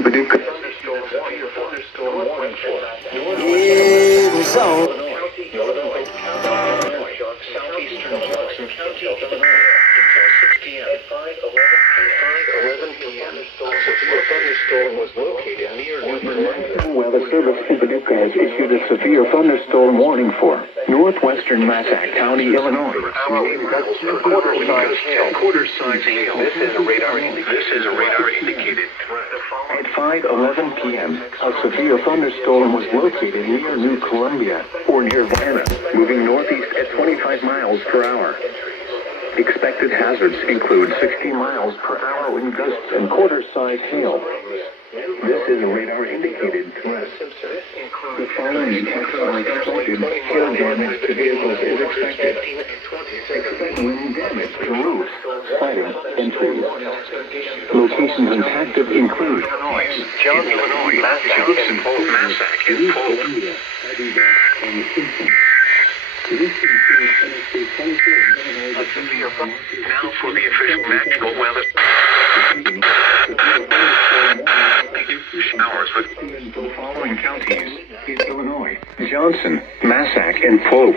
in Paducah. Thunderstorm warning for southeastern Jackson County, Illinois, until 6 p.m. At 5:11 p.m. A severe thunderstorm was located near New Columbia. Weather Service in Paducah has issued a severe thunderstorm warning for northwestern Massac County, Illinois. Quarter-size hail. This is a radar indicated threat. At 5:11 p.m., a severe thunderstorm was located near New Columbia, or near Vienna, moving northeast at 25 miles per hour. Expected hazards include 60 miles per hour wind gusts and quarter-size hail. This is a radar-indicated threat. The following textile expected hail damage to vehicles is expected. Expect wind damage to roofs, siding, and trees. Locations impacted include Illinois, Massac, and Polk. Now for the official national weather. Showers with the following counties in Illinois: Johnson, Massac, and Pope.